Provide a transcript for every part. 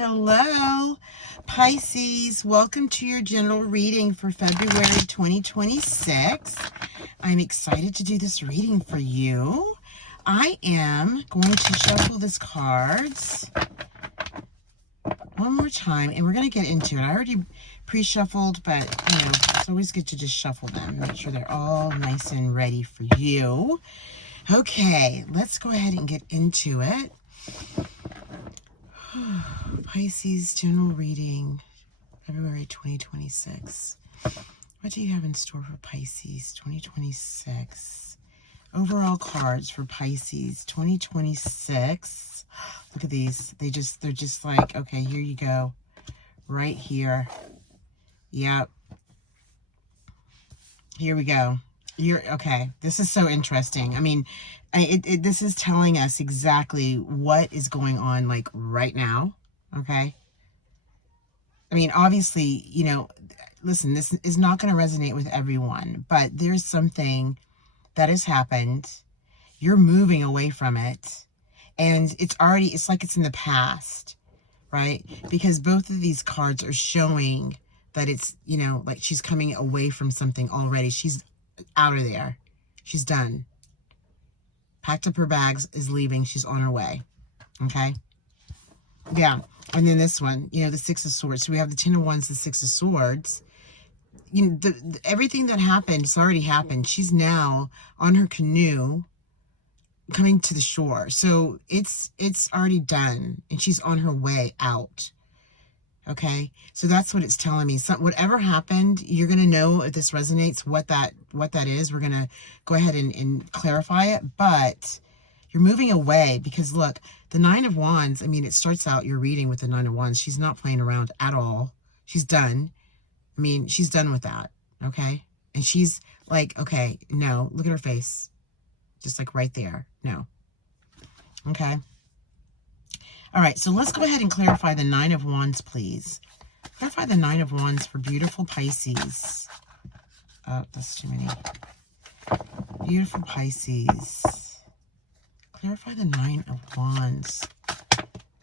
Hello, Pisces. Welcome to your general reading for February 2026. I'm excited to do this reading for you. I am going to shuffle these cards one more time, and we're going to get into it. I already pre-shuffled, but, it's always good to just shuffle them. Make sure they're all nice and ready for you. Okay, let's go ahead and get into it. Pisces general reading, February 2026. What do you have in store for Pisces 2026? Overall cards for Pisces 2026. Look at these. They're just like, okay, here you go. Right here. Yep. Here we go. Okay. This is so interesting. I mean, this is telling us exactly what is going on, like, right now. Okay. I mean, obviously, listen, this is not going to resonate with everyone, but there's something that has happened. You're moving away from it, and it's like it's in the past, right? Because both of these cards are showing that it's, like she's coming away from something already. She's out of there. She's done. Packed up her bags, is leaving. She's on her way. Okay? Yeah. And then this one, the Six of Swords. So we have the Ten of Wands, the Six of Swords. Everything that happened, it's already happened. She's now on her canoe coming to the shore. So it's already done, and she's on her way out. Okay? So that's what it's telling me. So whatever happened, you're going to know if this resonates, what that is. We're going to go ahead and clarify it, but you're moving away because, look, the Nine of Wands, I mean, it starts out your reading with the Nine of Wands. She's not playing around at all. She's done. I mean, she's done with that, okay? And she's like, okay, no, look at her face. Just like right there. No. Okay? All right, so let's go ahead and clarify the Nine of Wands, please. Clarify the Nine of Wands for beautiful Pisces. Oh, that's too many. Beautiful Pisces. Clarify the Nine of Wands.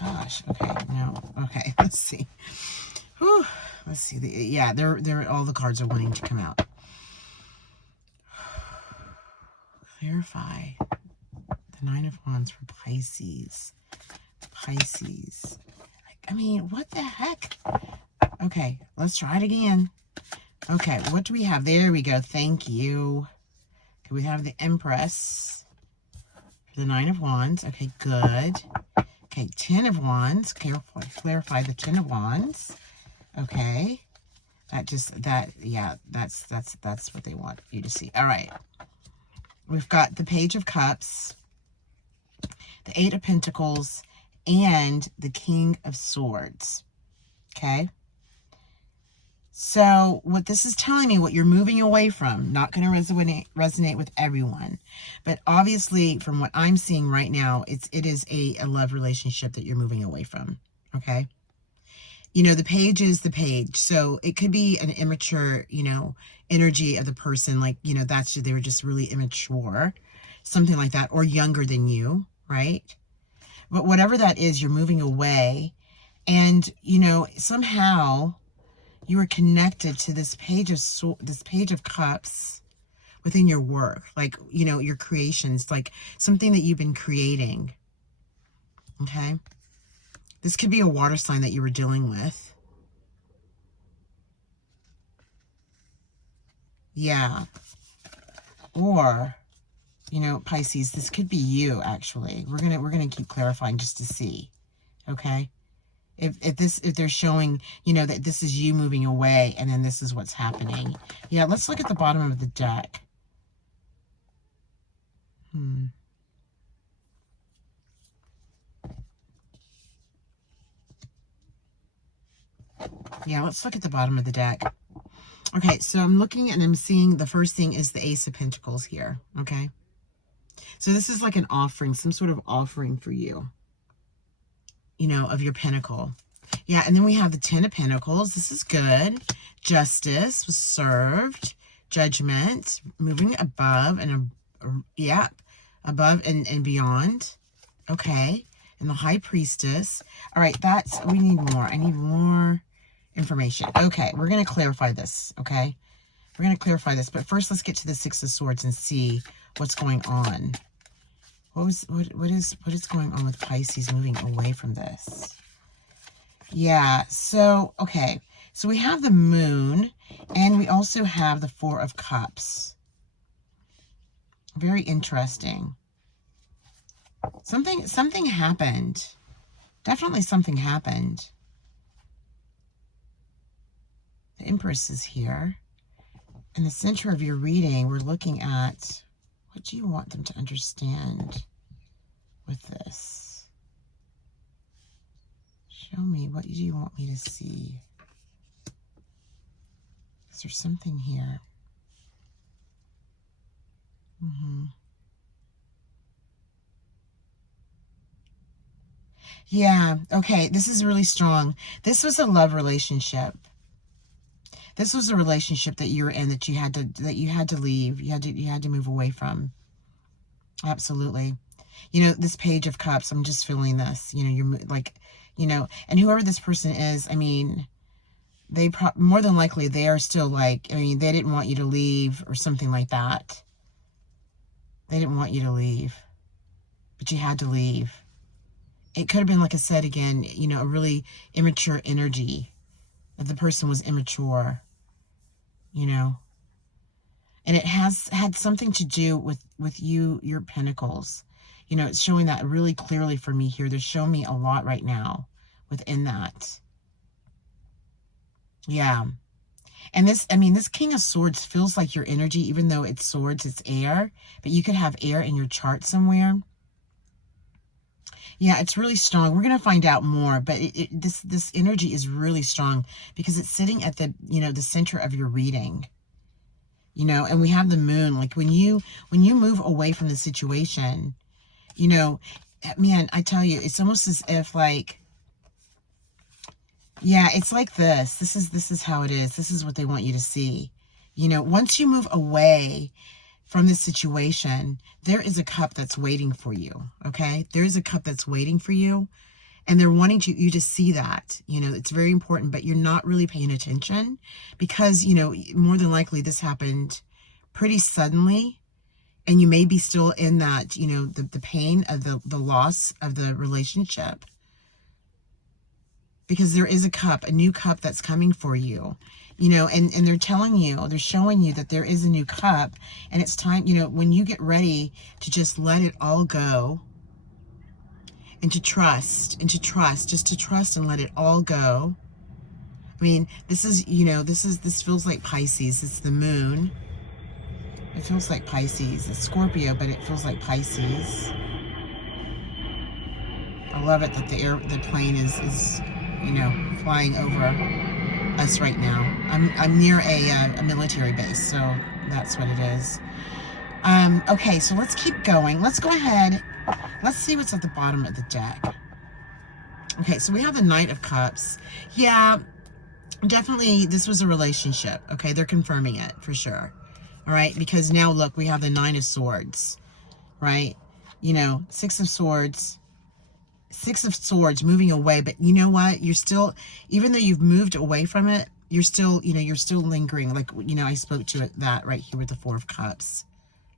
Gosh, okay, no. Okay, let's see. Whew, let's see. Yeah, they're all the cards are wanting to come out. Clarify the Nine of Wands for Pisces. Pisces. I mean, what the heck? Okay, let's try it again. Okay, what do we have? There we go. Thank you. Okay, we have the Empress. The Nine of Wands. Okay, good. Okay, Ten of Wands. Clarify the Ten of Wands. Okay. That's what they want you to see. All right. We've got the Page of Cups, the Eight of Pentacles, and the King of Swords. Okay. So what this is telling me, what you're moving away from, not going to resonate with everyone, but obviously from what I'm seeing right now, it is a love relationship that you're moving away from. Okay. The page is the page. So it could be an immature, energy of the person. Like, they were just really immature, something like that, or younger than you. Right. But whatever that is, you're moving away, and, somehow you are connected to this Page of Cups within your work, like, your creations, like something that you've been creating. Okay. This could be a water sign that you were dealing with. Yeah. Or, Pisces, this could be you, actually. We're gonna keep clarifying just to see. Okay? If they're showing, that this is you moving away, and then this is what's happening. Yeah, let's look at the bottom of the deck. Yeah, let's look at the bottom of the deck. Okay, so I'm looking and I'm seeing the first thing is the Ace of Pentacles here. Okay. So this is like an offering, some sort of offering for you, of your pentacle. Yeah, and then we have the Ten of Pentacles. This is good. Justice was served. Judgment, moving above and above and beyond. Okay. and the High Priestess. All right, we need more. I need more information. Okay, we're going to clarify this, okay? We're going to clarify this, but first let's get to the Six of Swords and see what's going on. What is going on with Pisces moving away from this? Yeah, so, okay. So we have the Moon, and we also have the Four of Cups. Very interesting. Something happened. Definitely something happened. The Empress is here. In the center of your reading, we're looking at what do you want them to understand with this? Show me, what do you want me to see? Is there something here? Yeah, okay, this is really strong. This was a love relationship. This was a relationship that you were in that you had to leave. You had to move away from. Absolutely. You know, this Page of Cups, I'm just feeling this. You know, you're like, you know, and whoever this person is, I mean, they more than likely they are still like, I mean, they didn't want you to leave or something like that. They didn't want you to leave, but you had to leave. It could have been, like I said again, you know, a really immature energy. That the person was immature, you know. And it has had something to do with your pentacles. You know, it's showing that really clearly for me here. They're showing me a lot right now within that. Yeah. And this, I mean, this King of Swords feels like your energy, even though it's swords, it's air. But you could have air in your chart somewhere. Yeah, it's really strong. We're going to find out more, but this energy is really strong because it's sitting at the, you know, the center of your reading. You know, and we have the Moon. Like when you move away from the situation, you know, man, I tell you, it's almost as if like, yeah, it's like this. This is how it is. This is what they want you to see. You know, once you move away from this situation, there is a cup that's waiting for you, okay? There is a cup that's waiting for you, and they're wanting you to see that. You know, it's very important, but you're not really paying attention because, you know, more than likely this happened pretty suddenly, and you may be still in that, you know, the pain of the loss of the relationship. Because there is a cup, a new cup that's coming for you. You know, and they're telling you, they're showing you that there is a new cup, and it's time, you know, when you get ready to just let it all go and to trust, just to trust and let it all go. I mean, this is, you know, this feels like Pisces. It's the Moon. It feels like Pisces. It's Scorpio, but it feels like Pisces. I love it that the plane is, you know, flying over us right now. I'm near a military base, so that's what it is. Okay, so let's keep going. Let's go ahead. Let's see what's at the bottom of the deck. Okay, so we have the Knight of Cups. Yeah, definitely this was a relationship. Okay, they're confirming it for sure. All right, because now look, we have the Nine of Swords, right? You know, Six of Swords moving away, but you know what? You're still, even though you've moved away from it, you're still, you know, you're still lingering. Like, you know, I spoke to that right here with the Four of Cups,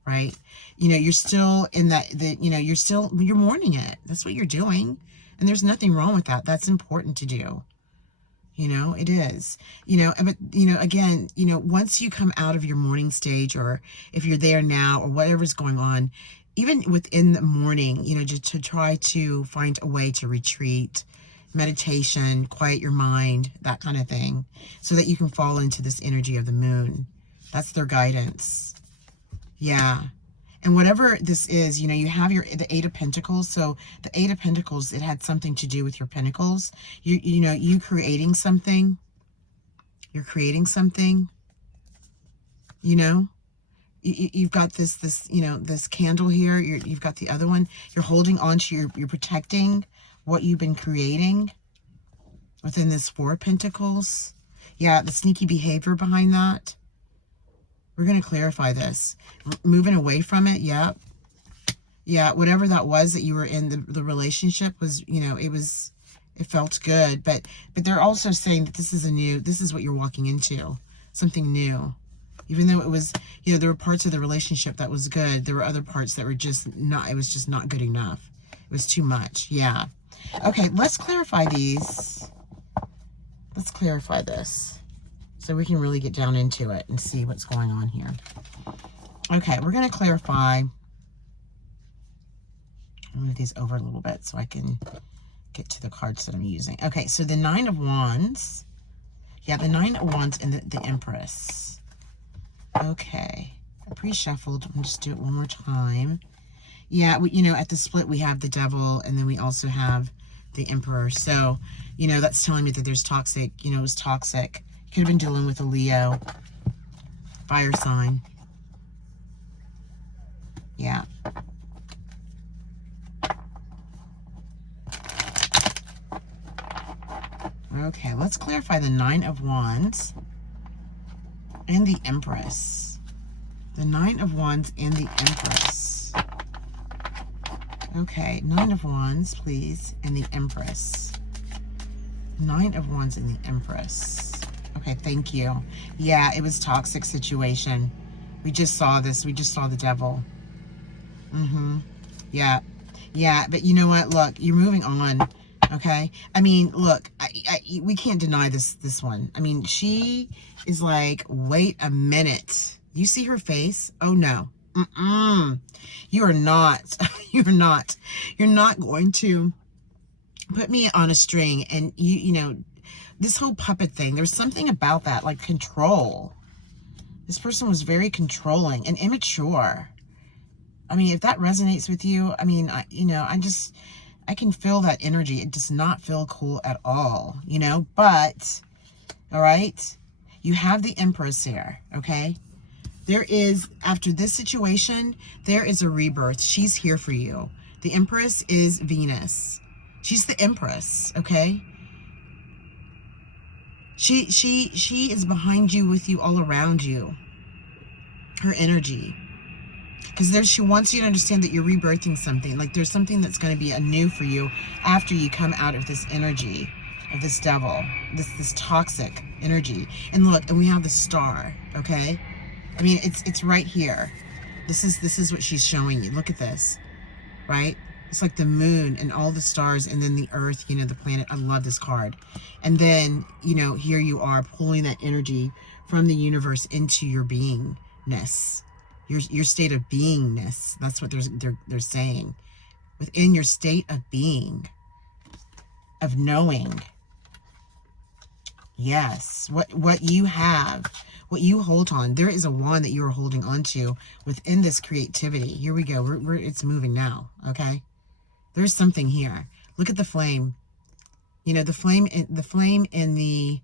right? You know, you're still in that, you know, you're mourning it. That's what you're doing. And there's nothing wrong with that. That's important to do. You know, it is, you know, but, you know, again, you know, once you come out of your mourning stage, or if you're there now or whatever's going on, even within the morning, you know, just to try to find a way to retreat, meditation, quiet your mind, that kind of thing, so that you can fall into this energy of the Moon. That's their guidance. Yeah. And whatever this is, you know, you have the Eight of Pentacles. So the Eight of Pentacles, it had something to do with your pentacles. You know, you creating something. You're creating something, you know. You've got this, you know, this candle here. You've got the other one. You're holding on to you're protecting what you've been creating within this Four of Pentacles. Yeah, the sneaky behavior behind that. We're going to clarify this. Moving away from it, yep. Yeah, whatever that was that you were in, the relationship was, it felt good. But they're also saying that this is what you're walking into, something new. Even though it was, there were parts of the relationship that was good, there were other parts that were just not, it was just not good enough. It was too much. Yeah. Okay, let's clarify these. Let's clarify this so we can really get down into it and see what's going on here. Okay, we're going to clarify. I'll move these over a little bit so I can get to the cards that I'm using. Okay, so the Nine of Wands. Yeah, the Nine of Wands and the Empress. Okay, I pre-shuffled. I'm just do it one more time. Yeah, at the split we have the Devil, and then we also have the Emperor. So, that's telling me that there's toxic, it was toxic. Could have been dealing with a Leo, fire sign. Yeah. Okay, let's clarify the Nine of Wands and the Empress. The Nine of Wands and the Empress. Okay, Nine of Wands, please, and the Empress. Nine of Wands and the Empress. Okay, thank you. Yeah, it was toxic situation. We just saw this. We just saw the Devil. Yeah. Yeah, but you know what? Look, you're moving on. Okay? I mean, look, we can't deny this one. I mean, she is like, wait a minute. You see her face? Oh, no. You are not. You're not going to put me on a string. And, this whole puppet thing, there's something about that, like control. This person was very controlling and immature. I mean, if that resonates with you, I mean, I can feel that energy. It does not feel cool at all, but, all right, you have the Empress here, okay? There is, after this situation, there is a rebirth. She's here for you. The Empress is Venus. She's the Empress, okay? She is behind you, with you, all around you. Her energy. Because she wants you to understand that you're rebirthing something. Like there's something that's going to be anew for you after you come out of this energy of this Devil, this toxic energy. And look, and we have the Star, okay? I mean, it's right here. This is what she's showing you. Look at this, right? It's like the moon and all the stars, and then the earth, the planet. I love this card. And then, here you are pulling that energy from the universe into your beingness. Your state of beingness. That's what they're saying. Within your state of being, of knowing. Yes, what you have, what you hold on. There is a wand that you are holding on to within this creativity. Here we go. It's moving now. Okay, there's something here. Look at the flame. The flame in the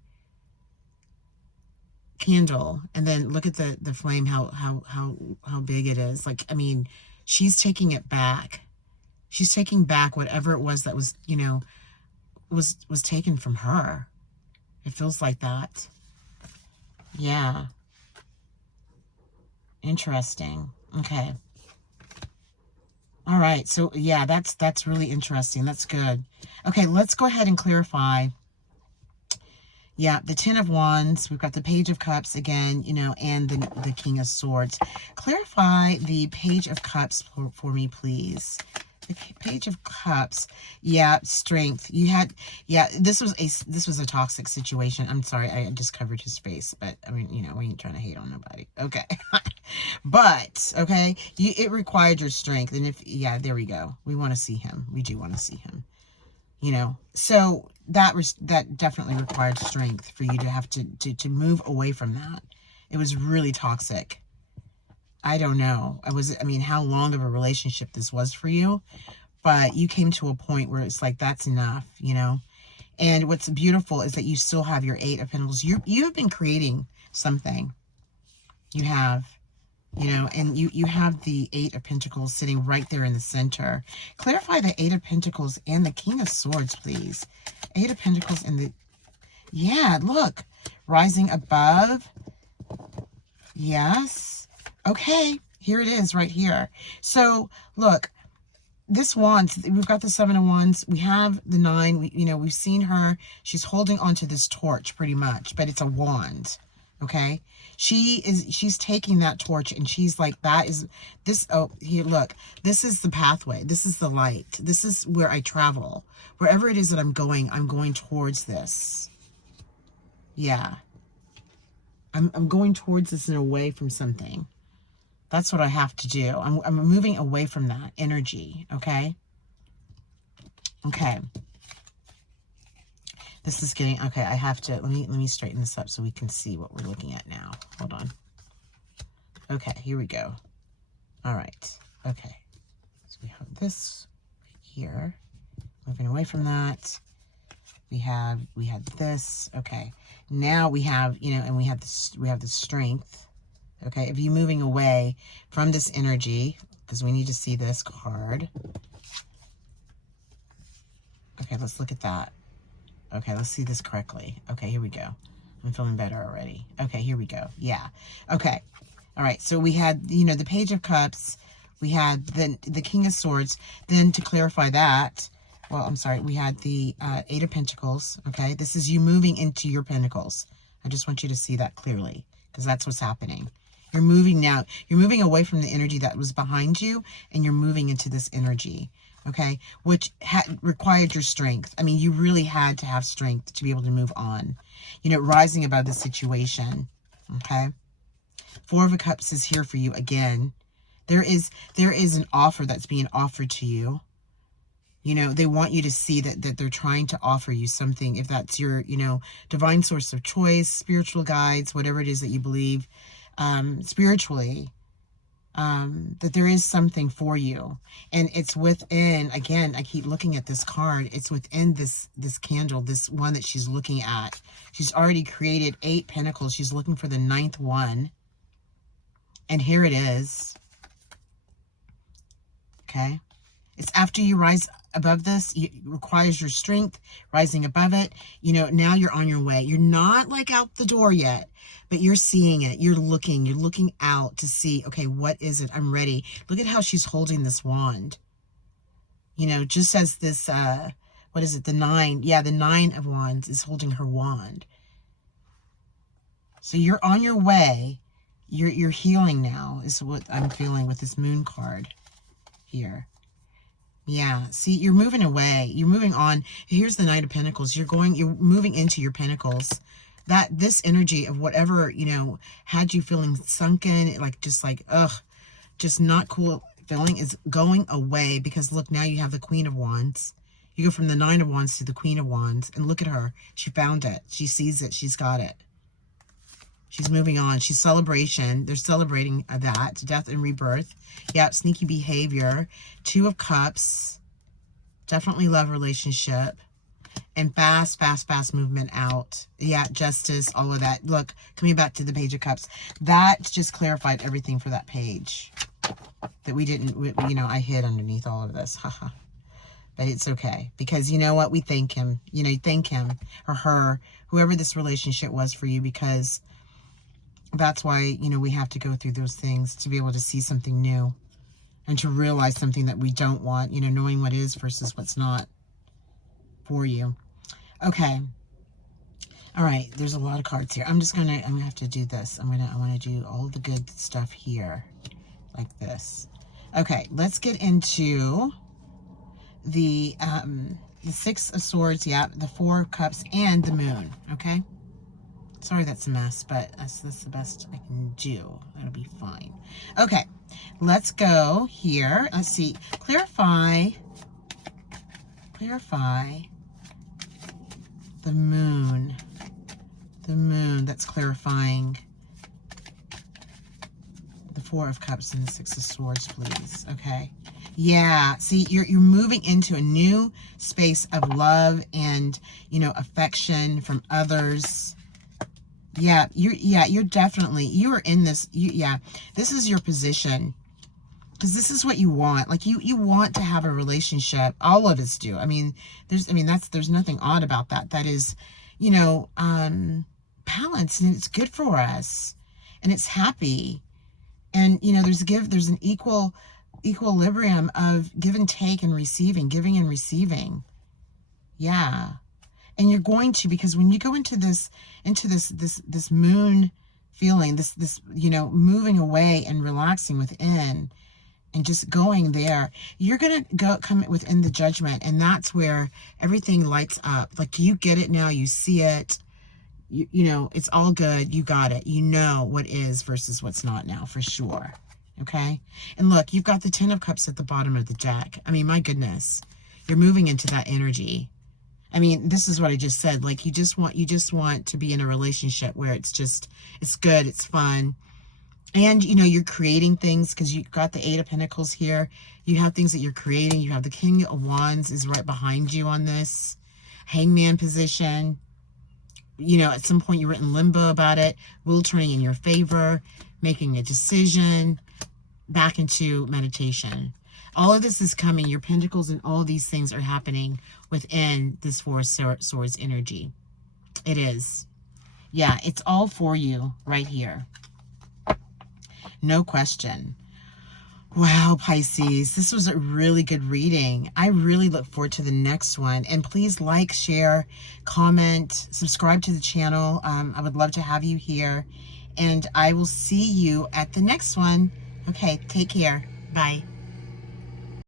candle, and then look at the flame, how big it is. Like, I mean, she's taking it back. She's taking back whatever it was that was, was taken from her. It feels like that. Yeah. Interesting. Okay. All right. So yeah, that's really interesting. That's good. Okay, let's go ahead and clarify. Yeah, the Ten of Wands, we've got the Page of Cups again, and the King of Swords. Clarify the Page of Cups for me, please. The Page of Cups, yeah, strength. You had, yeah, this was a toxic situation. I'm sorry, I just covered his face, but I mean, we ain't trying to hate on nobody. Okay, but okay, it required your strength, and yeah, there we go. We want to see him. We do want to see him. So that definitely required strength for you to have to move away from that. It was really toxic. I don't know. I mean, how long of a relationship this was for you, but you came to a point where it's like, that's enough, And what's beautiful is that you still have your Eight of Pentacles. You have been creating something. You have. And you have the Eight of Pentacles sitting right there in the center. Clarify the Eight of Pentacles and the King of Swords, please. Eight of Pentacles and the... Yeah, look. Rising above. Yes. Okay. Here it is right here. So, look. this wand, we've got the 7 of Wands, we have the 9, we've seen her, she's holding onto this torch pretty much, but it's a wand, okay? She's taking that torch and she's like, that is, this, oh, here, look, this is the pathway, this is the light, this is where I travel. Wherever it is that I'm going towards this. Yeah. I'm going towards this and away from something. That's what I have to do. I'm moving away from that energy, okay? Okay. This is getting, okay, I have to, let me straighten this up so we can see what we're looking at now. Hold on. Okay, here we go. All right. Okay. So we have this here. Moving away from that. We had this. Okay. Now we have, and we have the strength. Okay, if you're moving away from this energy, because we need to see this card. Okay, let's look at that. Okay, let's see this correctly. Okay, here we go. I'm feeling better already. Okay, here we go. Yeah. Okay. All right, so we had, the Page of Cups. We had the King of Swords. Then to clarify that, well, I'm sorry, we had the 8 of Pentacles. Okay, this is you moving into your pentacles. I just want you to see that clearly, because that's what's happening. You're moving now. You're moving away from the energy that was behind you, and you're moving into this energy, okay? Which required your strength. I mean, you really had to have strength to be able to move on. Rising above the situation, okay? 4 of Cups is here for you again. There is an offer that's being offered to you. They want you to see that they're trying to offer you something. If that's your, divine source of choice, spiritual guides, whatever it is that you believe, spiritually, that there is something for you, and it's within, again, I keep looking at this card, it's within this candle, this one that she's looking at. She's already created 8 pentacles. She's looking for the 9th one, and here it is. Okay, it's after you rise above this, it requires your strength, rising above it. Now you're on your way. You're not like out the door yet, but you're seeing it. You're looking out to see, okay, what is it? I'm ready. Look at how she's holding this wand. Just as this, what is it? The 9. Yeah, the 9 of Wands is holding her wand. So you're on your way. You're healing now, is what I'm feeling with this Moon card here. Yeah, see, you're moving away. You're moving on. Here's the Knight of Pentacles. You're moving into your pentacles. This energy of whatever, had you feeling sunken, just not cool feeling, is going away, because look, now you have the Queen of Wands. You go from the 9 of Wands to the Queen of Wands, and look at her. She found it. She sees it. She's got it. She's moving on. She's celebration. They're celebrating that. Death and rebirth. Yeah, sneaky behavior. 2 of Cups. Definitely love relationship. And fast movement out. Yeah, justice, all of that. Look, coming back to the Page of Cups. That just clarified everything for that page. That we didn't, I hid underneath all of this. Haha. But it's okay. Because you know what? We thank him. Thank him or her. Whoever this relationship was for you, because that's why, we have to go through those things to be able to see something new and to realize something that we don't want, knowing what is versus what's not for you. Okay. All right. There's a lot of cards here. I'm going to have to do this. I want to do all the good stuff here like this. Okay. Let's get into the 6 of Swords. Yeah. The 4 of Cups and the Moon. Okay. Sorry, that's a mess, but that's the best I can do. It'll be fine. Okay, let's go here. Let's see. Clarify the Moon. The Moon, that's clarifying the 4 of Cups and the 6 of Swords, please. Okay. Yeah, see, you're moving into a new space of love and, affection from others. Yeah, you're definitely, you are in this, this is your position, because this is what you want. Like, you want to have a relationship. All of us do. There's nothing odd about that. That is, balanced, and it's good for us, and it's happy. And, there's an equal equilibrium of give and take and receiving, giving and receiving. Yeah. And you're going to, because when you go into this moon feeling, this, you know, moving away and relaxing within and just going there, you're going to come within the judgment. And that's where everything lights up. Like, you get it now, you see it, you know, it's all good. You got it. You know what is versus what's not now, for sure. Okay. And look, you've got the 10 of Cups at the bottom of the deck. I mean, my goodness, you're moving into that energy. I mean, this is what I just said. Like, you just want to be in a relationship where it's good, it's fun. And, you know, you're creating things because you've got the 8 of Pentacles here. You have things that you're creating. You have the King of Wands is right behind you on this. Hangman position. You know, at some point you were in limbo about it. Wheel turning in your favor. Making a decision. Back into meditation. All of this is coming. Your pentacles and all these things are happening within this 4 swords energy. It is. Yeah, it's all for you right here. No question. Wow, Pisces, this was a really good reading. I really look forward to the next one. And please like, share, comment, subscribe to the channel. I would love to have you here. And I will see you at the next one. Okay, take care. Bye.